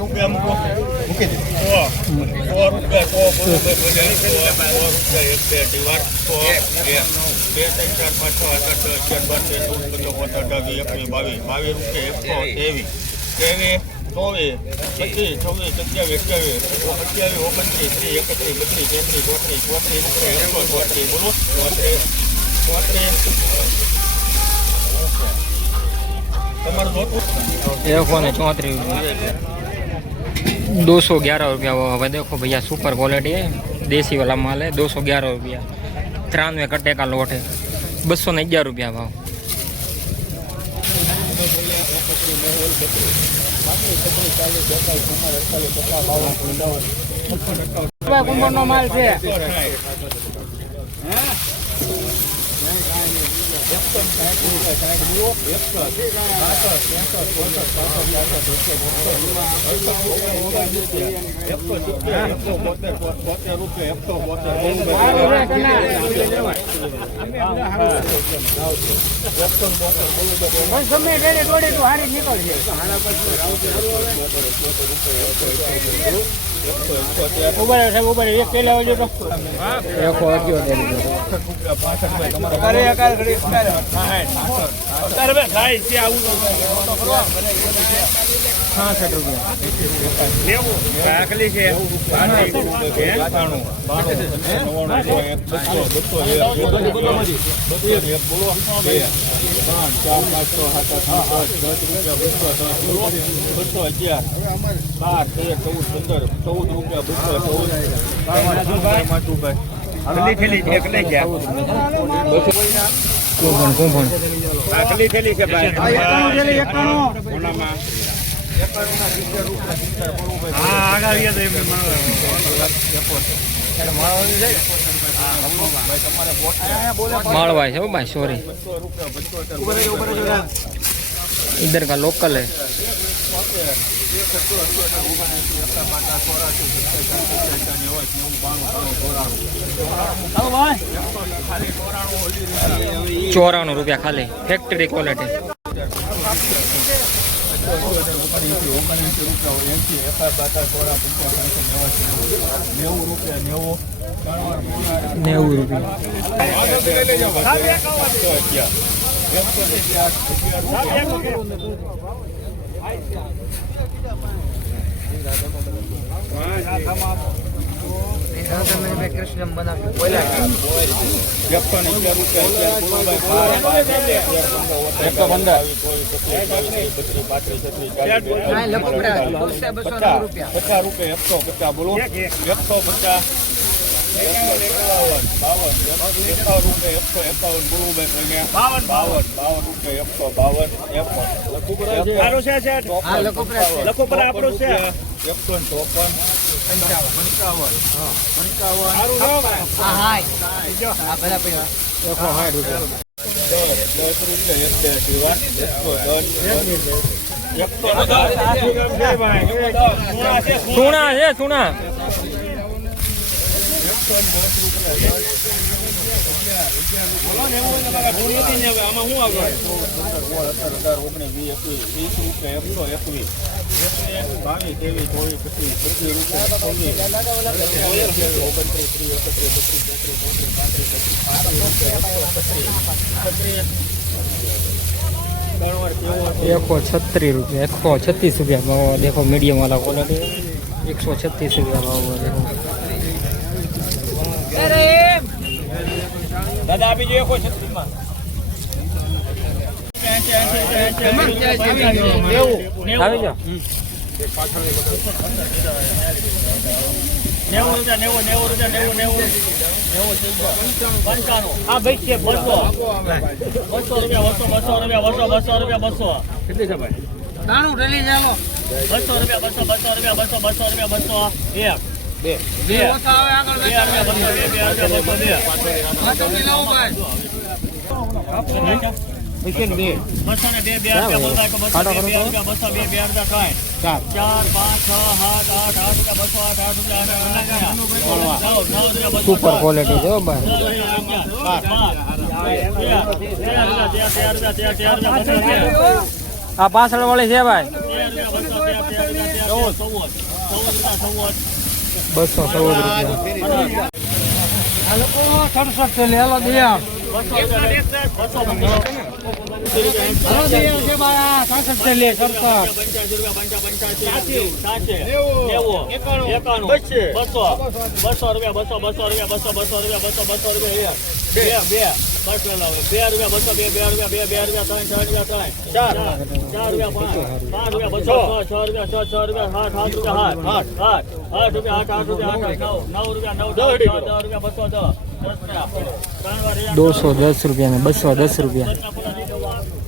રૂપિયા મૂકી દે 100 रुपया। वो देखो भैया सुपर क्वालिटी है, देसी वाला माल है। 211 रुपया 93 कट्टे का लोट है। 211 रुपया भाव। कुंभर नो माल है। ऊपर एक केला हो जो तो मालवा है भाई, सॉरी इधर का लोकल है। ₹94 खाली फैक्ट्री क्वालिटी। कृष्ण बना सुना है सुना ₹136 ₹136 भाव। देखो मीडियम वाला क्वालिटी 136 रुपया भाव। देखो दादा अभी जो 136 में हाँ भाई છે 200 ₹200 કેટલી છે ભાઈ? નાનું ઢલી ચાલો ₹200 એક બે બે આવે આગળ બે सुपर क्वालिटी जो આ પાછળ વાળી છે ભાઈ 214 રૂપિયા. આ લોકો 67 લે હાલો દે ₹210 ને 210 રૂપિયા.